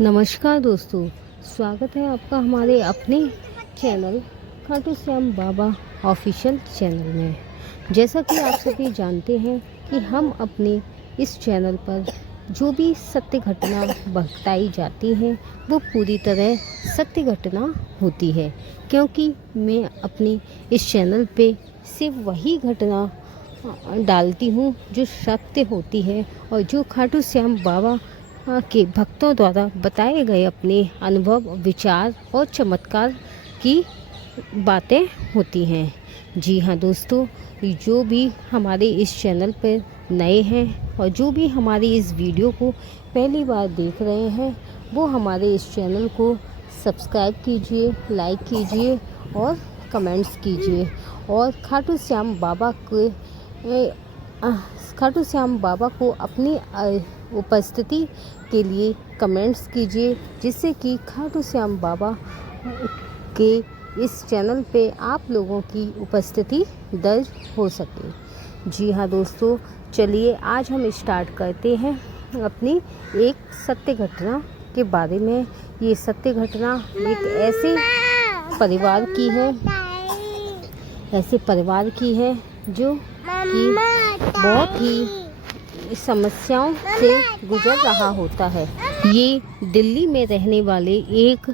नमस्कार दोस्तों, स्वागत है आपका हमारे अपने चैनल खाटू श्याम बाबा ऑफिशियल चैनल में। जैसा कि आप सभी जानते हैं कि हम अपने इस चैनल पर जो भी सत्य घटना बताई जाती है वो पूरी तरह सत्य घटना होती है, क्योंकि मैं अपने इस चैनल पे सिर्फ वही घटना डालती हूँ जो सत्य होती है और जो खाटू श्याम बाबा के भक्तों द्वारा बताए गए अपने अनुभव, विचार और चमत्कार की बातें होती हैं। जी हाँ दोस्तों, जो भी हमारे इस चैनल पर नए हैं और जो भी हमारी इस वीडियो को पहली बार देख रहे हैं वो हमारे इस चैनल को सब्सक्राइब कीजिए, लाइक कीजिए और कमेंट्स कीजिए। और खाटू श्याम बाबा को अपनी उपस्थिति के लिए कमेंट्स कीजिए, जिससे कि खाटू श्याम बाबा के इस चैनल पे आप लोगों की उपस्थिति दर्ज हो सके। जी हाँ दोस्तों, चलिए आज हम स्टार्ट करते हैं अपनी एक सत्य घटना के बारे में। ये सत्य घटना एक ऐसे परिवार की है जो कि बहुत ही समस्याओं से गुजर रहा होता है। ये दिल्ली में रहने वाले एक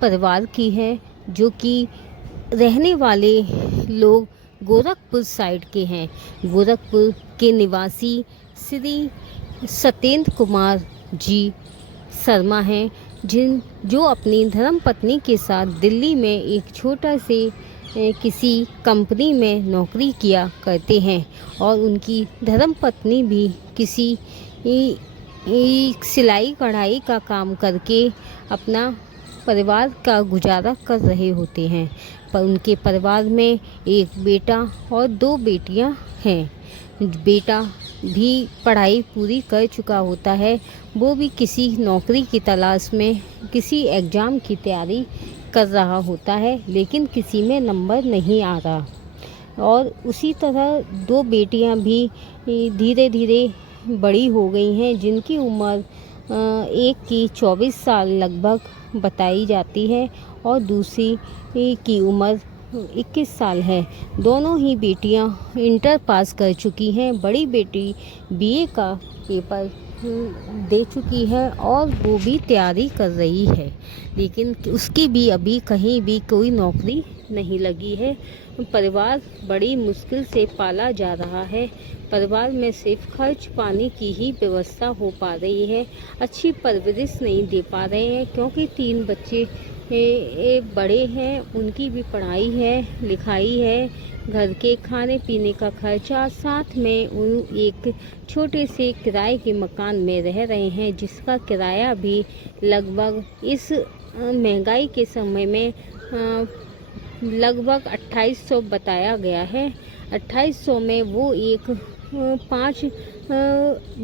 परिवार की है, जो कि रहने वाले लोग गोरखपुर साइड के हैं। गोरखपुर के निवासी श्री सत्येंद्र कुमार जी शर्मा हैं, जो अपनी धर्मपत्नी के साथ दिल्ली में एक छोटा से किसी कंपनी में नौकरी किया करते हैं और उनकी धर्मपत्नी भी किसी सिलाई कढ़ाई का काम करके अपना परिवार का गुजारा कर रहे होते हैं। पर उनके परिवार में एक बेटा और 2 बेटियां हैं। बेटा भी पढ़ाई पूरी कर चुका होता है, वो भी किसी नौकरी की तलाश में किसी एग्ज़ाम की तैयारी कर रहा होता है, लेकिन किसी में नंबर नहीं आ रहा। और उसी तरह 2 बेटियां भी धीरे धीरे बड़ी हो गई हैं, जिनकी उम्र एक की 24 साल लगभग बताई जाती है और दूसरी की उम्र 21 साल है। दोनों ही बेटियां इंटर पास कर चुकी हैं। बड़ी बेटी बीए का पेपर दे चुकी है और वो भी तैयारी कर रही है, लेकिन उसकी भी अभी कहीं भी कोई नौकरी नहीं लगी है। परिवार बड़ी मुश्किल से पाला जा रहा है। परिवार में सिर्फ खर्च पानी की ही व्यवस्था हो पा रही है। अच्छी परवरिश नहीं दे पा रहे हैं, क्योंकि 3 बच्चे बड़े हैं, उनकी भी पढ़ाई है, लिखाई है, घर के खाने पीने का खर्चा, साथ में एक छोटे से किराए के मकान में रह रहे हैं, जिसका किराया भी लगभग इस महंगाई के समय में लगभग 2800 बताया गया है। 2800 में वो 5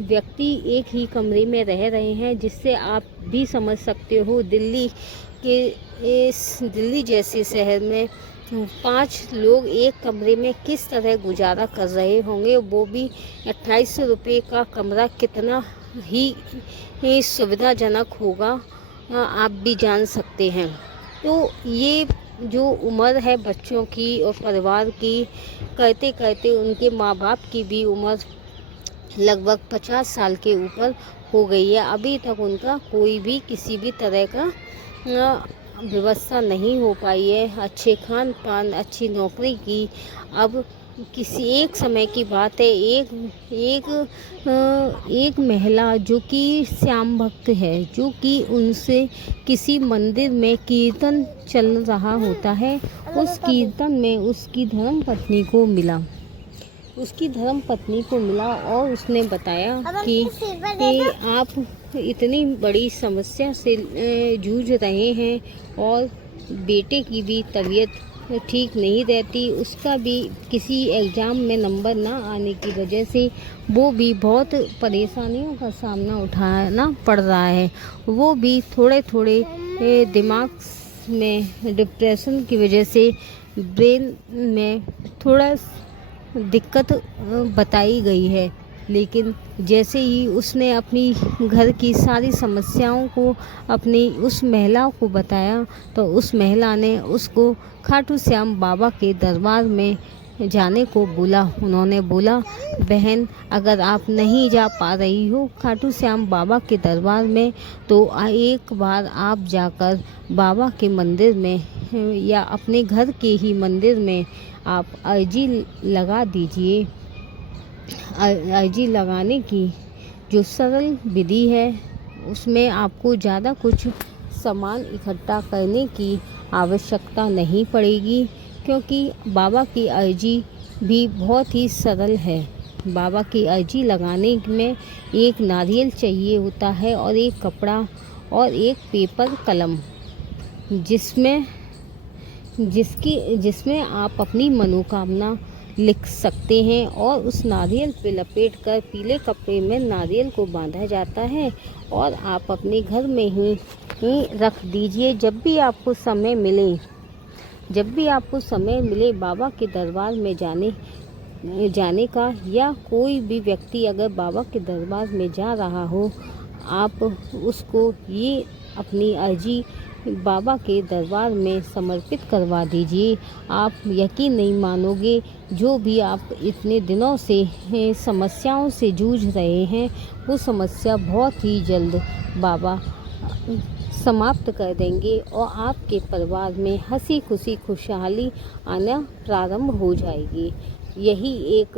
व्यक्ति एक ही कमरे में रह रहे हैं, जिससे आप भी समझ सकते हो दिल्ली जैसे शहर में 5 लोग एक कमरे में किस तरह गुजारा कर रहे होंगे, वो भी 2800 रुपये का कमरा कितना ही सुविधाजनक होगा, आप भी जान सकते हैं। तो ये जो उम्र है बच्चों की और परिवार की, करते करते उनके माँ बाप की भी उम्र लगभग 50 साल के ऊपर हो गई है। अभी तक उनका कोई भी किसी भी तरह का व्यवस्था नहीं हो पाई है, अच्छे खान पान, अच्छी नौकरी की। अब किसी एक समय की बात है, एक महिला जो कि श्याम भक्त है, जो कि उनसे किसी मंदिर में कीर्तन चल रहा होता है, उस कीर्तन में उसकी धर्मपत्नी को मिला और उसने बताया कि आप इतनी बड़ी समस्या से जूझ रहे हैं और बेटे की भी तबीयत ठीक नहीं रहती, उसका भी किसी एग्ज़ाम में नंबर ना आने की वजह से वो भी बहुत परेशानियों का सामना उठाना पड़ रहा है। वो भी थोड़े दिमाग में डिप्रेशन की वजह से ब्रेन में थोड़ा दिक्कत बताई गई है। लेकिन जैसे ही उसने अपनी घर की सारी समस्याओं को अपनी उस महिला को बताया तो उस महिला ने उसको खाटू श्याम बाबा के दरबार में जाने को बोला। उन्होंने बोला, बहन अगर आप नहीं जा पा रही हो खाटू श्याम बाबा के दरबार में तो एक बार आप जाकर बाबा के मंदिर में या अपने घर के ही मंदिर में आप अर्जी लगा दीजिए। अर्जी लगाने की जो सरल विधि है उसमें आपको ज़्यादा कुछ सामान इकट्ठा करने की आवश्यकता नहीं पड़ेगी, क्योंकि बाबा की अर्जी भी बहुत ही सरल है। बाबा की अर्जी लगाने में एक नारियल चाहिए होता है और एक कपड़ा और एक पेपर कलम, जिसमें आप अपनी मनोकामना लिख सकते हैं और उस नारियल पे लपेटकर पीले कपड़े में नारियल को बांधा जाता है और आप अपने घर में ही रख दीजिए। जब भी आपको समय मिले बाबा के दरबार में जाने का, या कोई भी व्यक्ति अगर बाबा के दरबार में जा रहा हो, आप उसको ये अपनी अर्जी बाबा के दरबार में समर्पित करवा दीजिए। आप यकीन नहीं मानोगे, जो भी आप इतने दिनों से समस्याओं से जूझ रहे हैं वो समस्या बहुत ही जल्द बाबा समाप्त कर देंगे और आपके परिवार में हंसी खुशी खुशहाली आना प्रारंभ हो जाएगी। यही एक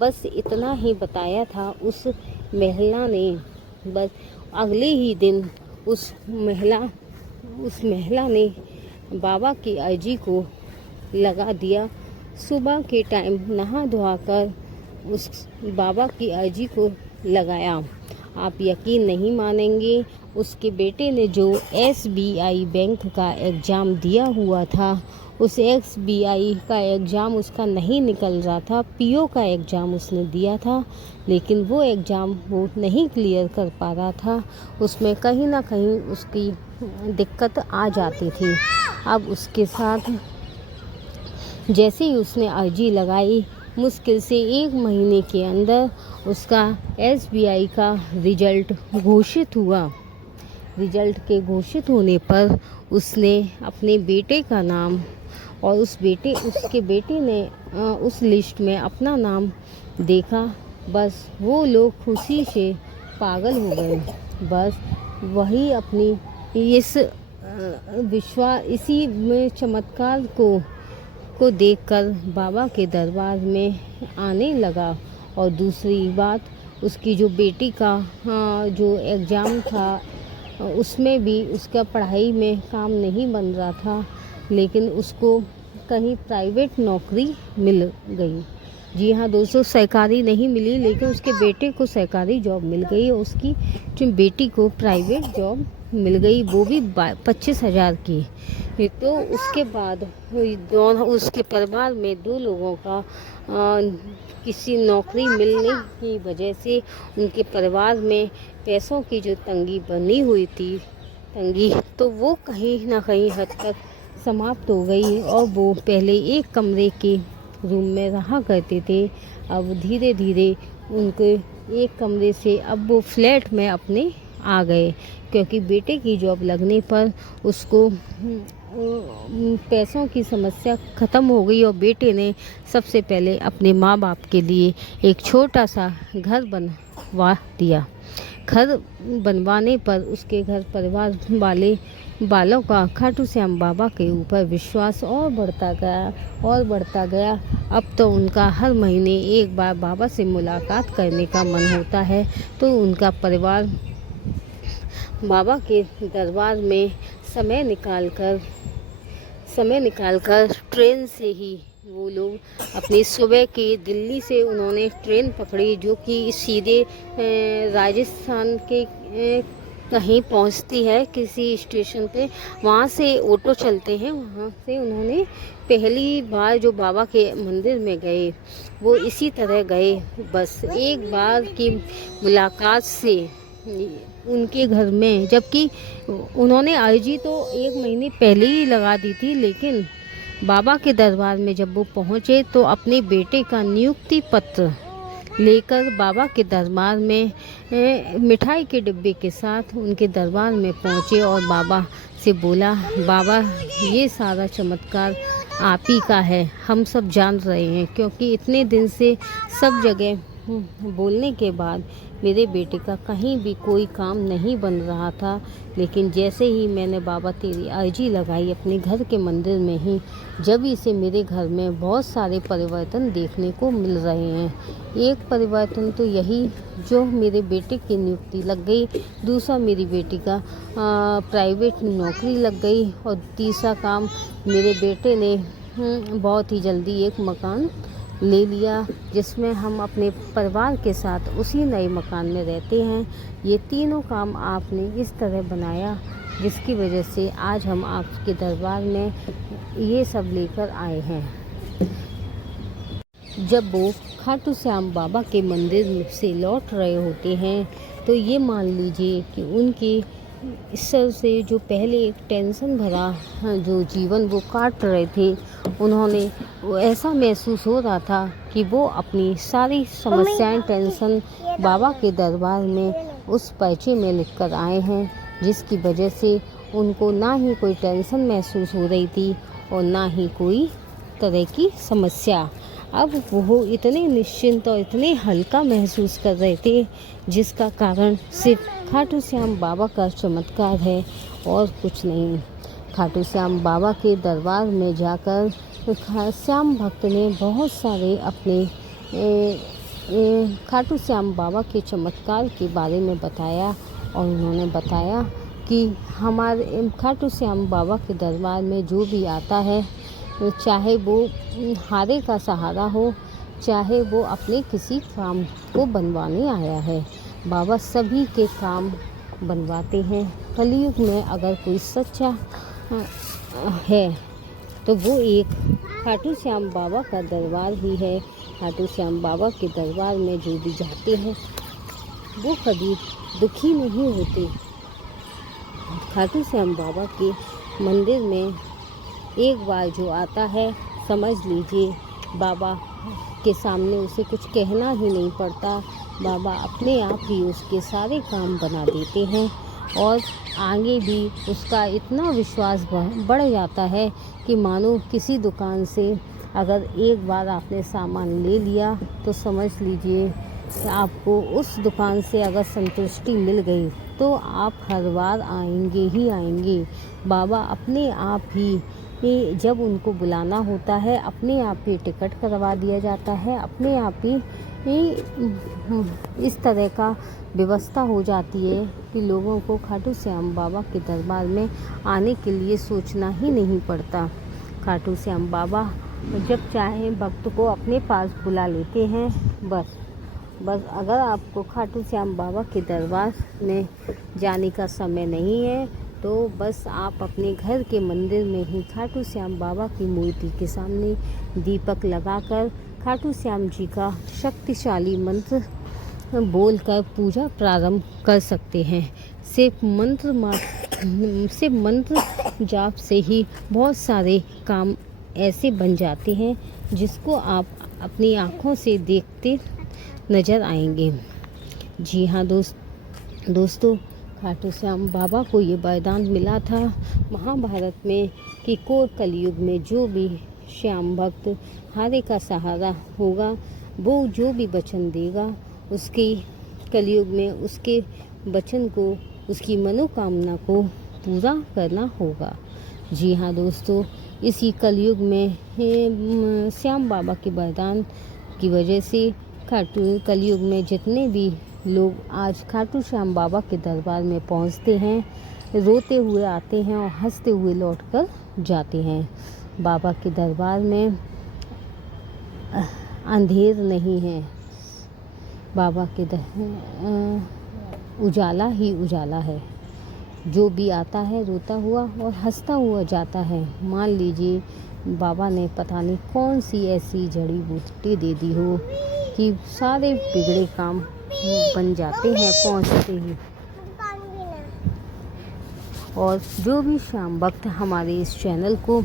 बस इतना ही बताया था उस महिला ने। बस अगले ही दिन उस महिला ने बाबा की अर्जी को लगा दिया। सुबह के टाइम नहा धोआ कर उस बाबा की अर्जी को लगाया। आप यकीन नहीं मानेंगे, उसके बेटे ने जो SBI बैंक का एग्ज़ाम दिया हुआ था, उस SBI का एग्ज़ाम उसका नहीं निकल रहा था। PO का एग्ज़ाम उसने दिया था, लेकिन वो एग्ज़ाम वो नहीं क्लियर कर पा रहा था। उसमें कहीं ना कहीं उसकी दिक्कत आ जाती थी। अब उसके साथ जैसे ही उसने अर्जी लगाई, मुश्किल से 1 महीने के अंदर उसका SBI का रिजल्ट घोषित हुआ। रिजल्ट के घोषित होने पर उसने अपने बेटे का नाम और उसके बेटे ने उस लिस्ट में अपना नाम देखा। बस वो लोग खुशी से पागल हो गए। बस वही अपनी इसी में चमत्कार को देखकर बाबा के दरबार में आने लगा। और दूसरी बात, उसकी जो बेटी का जो एग्ज़ाम था उसमें भी उसका पढ़ाई में काम नहीं बन रहा था, लेकिन उसको कहीं प्राइवेट नौकरी मिल गई। जी हाँ दोस्तों, सरकारी नहीं मिली, लेकिन उसके बेटे को सरकारी जॉब मिल गई और उसकी जो बेटी को प्राइवेट जॉब मिल गई, वो भी 25,000 की। तो उसके बाद उसके परिवार में 2 लोगों का किसी नौकरी मिलने की वजह से उनके परिवार में पैसों की जो तंगी बनी हुई थी तो वो कहीं ना कहीं हद तक समाप्त हो गई। और वो पहले एक कमरे के रूम में रहा करते थे, अब धीरे धीरे उनके एक कमरे से अब वो फ्लैट में अपने आ गए, क्योंकि बेटे की जॉब लगने पर उसको पैसों की समस्या ख़त्म हो गई और बेटे ने सबसे पहले अपने माँ बाप के लिए एक छोटा सा घर बनवा दिया। घर बनवाने पर उसके घर परिवार बालों का खाटू श्याम बाबा के ऊपर विश्वास और बढ़ता गया। अब तो उनका हर महीने एक बार बाबा से मुलाकात करने का मन होता है, तो उनका परिवार बाबा के दरबार में समय निकालकर ट्रेन से ही वो लोग अपनी सुबह की दिल्ली से उन्होंने ट्रेन पकड़ी, जो कि सीधे राजस्थान के कहीं पहुंचती है किसी स्टेशन पे। वहाँ से ऑटो चलते हैं, वहाँ से उन्होंने पहली बार जो बाबा के मंदिर में गए वो इसी तरह गए। बस एक बार की मुलाकात से उनके घर में, जबकि उन्होंने अर्जी तो 1 महीने पहले ही लगा दी थी, लेकिन बाबा के दरबार में जब वो पहुँचे तो अपने बेटे का नियुक्ति पत्र लेकर बाबा के दरबार में मिठाई के डिब्बे के साथ उनके दरबार में पहुँचे और बाबा से बोला, बाबा ये सारा चमत्कार आप ही का है, हम सब जान रहे हैं, क्योंकि इतने दिन से सब जगह बोलने के बाद मेरे बेटे का कहीं भी कोई काम नहीं बन रहा था। लेकिन जैसे ही मैंने बाबा तेरी अर्जी लगाई अपने घर के मंदिर में ही, जब से मेरे घर में बहुत सारे परिवर्तन देखने को मिल रहे हैं। एक परिवर्तन तो यही जो मेरे बेटे की नियुक्ति लग गई, दूसरा मेरी बेटी का प्राइवेट नौकरी लग गई, और तीसरा काम मेरे बेटे ने बहुत ही जल्दी एक मकान ले लिया, जिसमें हम अपने परिवार के साथ उसी नए मकान में रहते हैं। ये तीनों काम आपने इस तरह बनाया, जिसकी वजह से आज हम आपके दरबार में ये सब लेकर आए हैं। जब वो खाटू श्याम बाबा के मंदिर से लौट रहे होते हैं, तो ये मान लीजिए कि उनकी इस तरह से जो पहले एक टेंशन भरा जो जीवन वो काट रहे थे, उन्होंने ऐसा महसूस हो रहा था कि वो अपनी सारी समस्याएं, टेंशन बाबा के दरबार में उस पर्चे में लिख कर आए हैं, जिसकी वजह से उनको ना ही कोई टेंशन महसूस हो रही थी और ना ही कोई तरह की समस्या। अब वो इतने निश्चिंत और इतने हल्का महसूस कर रहे थे, जिसका कारण सिर्फ खाटू श्याम बाबा का चमत्कार है और कुछ नहीं। खाटू श्याम बाबा के दरबार में जाकर श्याम भक्त ने बहुत सारे अपने खाटू श्याम बाबा के चमत्कार के बारे में बताया, और उन्होंने बताया कि हमारे खाटू श्याम बाबा के दरबार में जो भी आता है, चाहे वो हारे का सहारा हो, चाहे वो अपने किसी काम को बनवाने आया है, बाबा सभी के काम बनवाते हैं। कलयुग में अगर कोई सच्चा है तो वो एक खाटू श्याम बाबा का दरबार ही है। खाटू श्याम बाबा के दरबार में जो भी जाते हैं वो कभी दुखी नहीं होते। खाटू श्याम बाबा के मंदिर में एक बार जो आता है, समझ लीजिए बाबा के सामने उसे कुछ कहना ही नहीं पड़ता, बाबा अपने आप ही उसके सारे काम बना देते हैं, और आगे भी उसका इतना विश्वास बढ़ जाता है कि मानो किसी दुकान से अगर एक बार आपने सामान ले लिया तो समझ लीजिए आपको उस दुकान से अगर संतुष्टि मिल गई तो आप हर बार आएंगे ही आएंगे। बाबा अपने आप ही जब उनको बुलाना होता है, अपने आप ही टिकट करवा दिया जाता है, अपने आप ही इस तरह का व्यवस्था हो जाती है कि लोगों को खाटू श्याम बाबा के दरबार में आने के लिए सोचना ही नहीं पड़ता। खाटू श्याम बाबा जब चाहे भक्त को अपने पास बुला लेते हैं। बस अगर आपको खाटू श्याम बाबा के दरबार में जाने का समय नहीं है तो बस आप अपने घर के मंदिर में ही खाटू श्याम बाबा की मूर्ति के सामने दीपक लगाकर खाटू श्याम जी का शक्तिशाली मंत्र बोलकर पूजा प्रारंभ कर सकते हैं। सिर्फ मंत्र जाप से ही बहुत सारे काम ऐसे बन जाते हैं जिसको आप अपनी आँखों से देखते नज़र आएंगे। जी हाँ दोस्तों, खाटू श्याम बाबा को ये वरदान मिला था महाभारत में कि कोर कलयुग में जो भी श्याम भक्त हारे का सहारा होगा, वो जो भी वचन देगा उसकी कलयुग में उसके वचन को, उसकी मनोकामना को पूरा करना होगा। जी हाँ दोस्तों, इसी कलयुग में श्याम बाबा के वरदान की वजह से कलयुग में जितने भी लोग आज खाटू श्याम बाबा के दरबार में पहुंचते हैं, रोते हुए आते हैं और हंसते हुए लौटकर जाते हैं। बाबा के दरबार में अंधेर नहीं है, बाबा के उजाला ही उजाला है। जो भी आता है रोता हुआ और हंसता हुआ जाता है। मान लीजिए बाबा ने पता नहीं कौन सी ऐसी जड़ी बूटी दे दी हो कि सारे बिगड़े काम बन जाते हैं पहुंचते ही। और जो भी श्याम भक्त हमारे इस चैनल को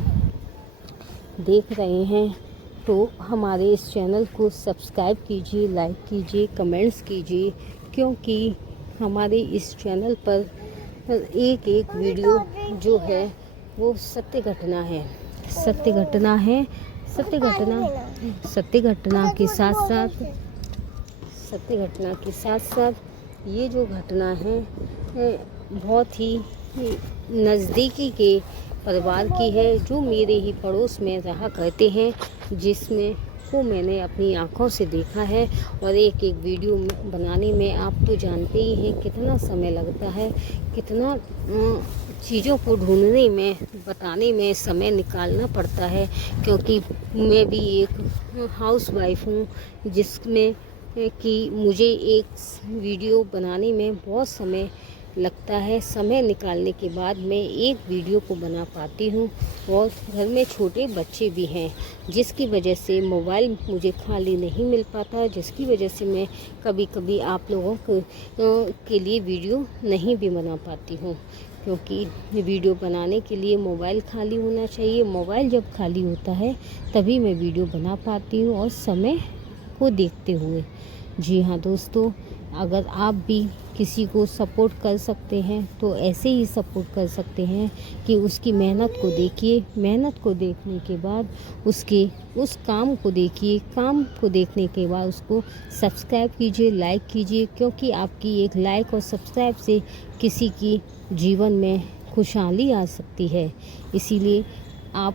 देख रहे हैं, तो हमारे इस चैनल को सब्सक्राइब कीजिए, लाइक कीजिए, कमेंट्स कीजिए, क्योंकि हमारे इस चैनल पर एक एक वीडियो जो है वो सत्य घटना है। सत्य घटना है, सत्य घटना के साथ साथ ये जो घटना है बहुत ही नज़दीकी के परिवार की है, जो मेरे ही पड़ोस में रहा करते हैं, जिसमें को मैंने अपनी आँखों से देखा है। और एक एक वीडियो बनाने में आप तो जानते ही हैं कितना समय लगता है, कितना चीज़ों को ढूंढने में, बताने में समय निकालना पड़ता है, क्योंकि मैं भी एक हाउसवाइफ हूँ, जिसमें कि मुझे एक वीडियो बनाने में बहुत समय लगता है। समय निकालने के बाद मैं एक वीडियो को बना पाती हूँ। और घर में छोटे बच्चे भी हैं, जिसकी वजह से मोबाइल मुझे खाली नहीं मिल पाता, जिसकी वजह से मैं कभी कभी आप लोगों के लिए वीडियो नहीं भी बना पाती हूँ, क्योंकि वीडियो बनाने के लिए मोबाइल खाली होना चाहिए। मोबाइल जब खाली होता है तभी मैं वीडियो बना पाती हूँ, और समय को देखते हुए। जी हाँ दोस्तों, अगर आप भी किसी को सपोर्ट कर सकते हैं तो ऐसे ही सपोर्ट कर सकते हैं कि उसकी मेहनत को देखिए, मेहनत को देखने के बाद उसके उस काम को देखिए, काम को देखने के बाद उसको सब्सक्राइब कीजिए, लाइक कीजिए, क्योंकि आपकी एक लाइक और सब्सक्राइब से किसी की जीवन में खुशहाली आ सकती है। इसीलिए आप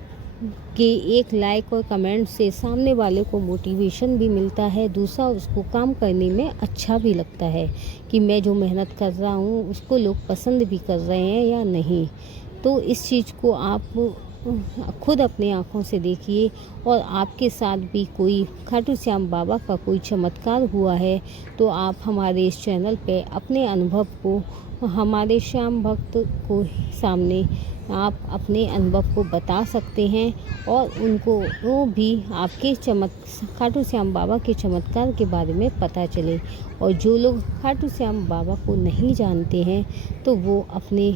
कि एक लाइक और कमेंट से सामने वाले को मोटिवेशन भी मिलता है, दूसरा उसको काम करने में अच्छा भी लगता है कि मैं जो मेहनत कर रहा हूँ उसको लोग पसंद भी कर रहे हैं या नहीं। तो इस चीज़ को आप खुद अपने आँखों से देखिए। और आपके साथ भी कोई खाटू श्याम बाबा का कोई चमत्कार हुआ है तो आप हमारे इस चैनल पे अपने अनुभव को हमारे श्याम भक्त को सामने आप अपने अनुभव को बता सकते हैं, और उनको वो भी आपके खाटू श्याम बाबा के चमत्कार के बारे में पता चले। और जो लोग खाटू श्याम बाबा को नहीं जानते हैं तो वो अपने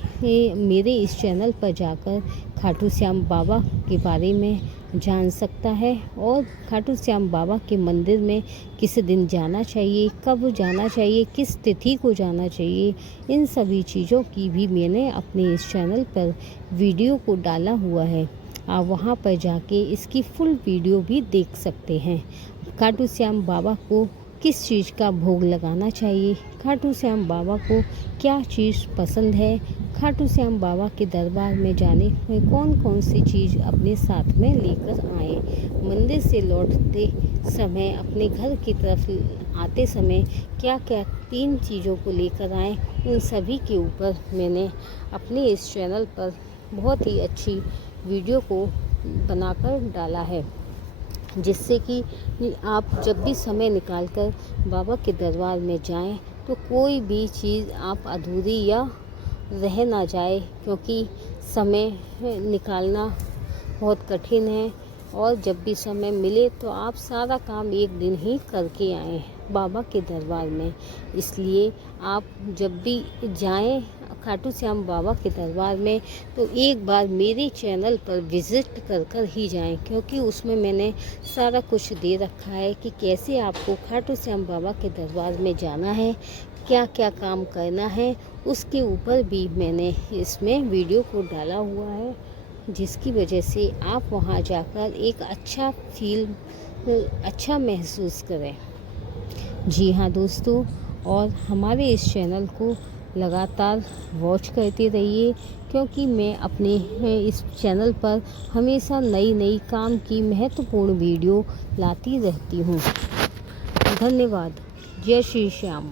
मेरे इस चैनल पर जाकर खाटू श्याम बाबा के बारे में जान सकता है, और खाटू श्याम बाबा के मंदिर में किस दिन जाना चाहिए, कब जाना चाहिए, किस तिथि को जाना चाहिए, इन सभी चीज़ों की भी मैंने अपने इस चैनल पर वीडियो को डाला हुआ है। आप वहां पर जाके इसकी फुल वीडियो भी देख सकते हैं। खाटू श्याम बाबा को किस चीज़ का भोग लगाना चाहिए, खाटू श्याम बाबा को क्या चीज़ पसंद है, खाटू श्याम बाबा के दरबार में जाने में कौन कौन सी चीज़ अपने साथ में लेकर आए, मंदिर से लौटते समय अपने घर की तरफ आते समय क्या क्या 3 चीज़ों को लेकर आए, उन सभी के ऊपर मैंने अपने इस चैनल पर बहुत ही अच्छी वीडियो को बनाकर डाला है, जिससे कि आप जब भी समय निकालकर बाबा के दरबार में जाएं तो कोई भी चीज़ आप अधूरी या रह ना जाए, क्योंकि समय निकालना बहुत कठिन है। और जब भी समय मिले तो आप सारा काम एक दिन ही करके आएँ बाबा के दरबार में। इसलिए आप जब भी जाएं खाटू श्याम बाबा के दरबार में तो एक बार मेरे चैनल पर विज़िट कर ही जाएं, क्योंकि उसमें मैंने सारा कुछ दे रखा है कि कैसे आपको खाटू श्याम बाबा के दरबार में जाना है, क्या क्या काम करना है, उसके ऊपर भी मैंने इसमें वीडियो को डाला हुआ है, जिसकी वजह से आप वहां जाकर एक अच्छा महसूस करें। जी हाँ दोस्तों, और हमारे इस चैनल को लगातार वॉच करते रहिए, क्योंकि मैं अपने इस चैनल पर हमेशा नई नई काम की महत्वपूर्ण वीडियो लाती रहती हूँ। धन्यवाद। जय श्री श्याम।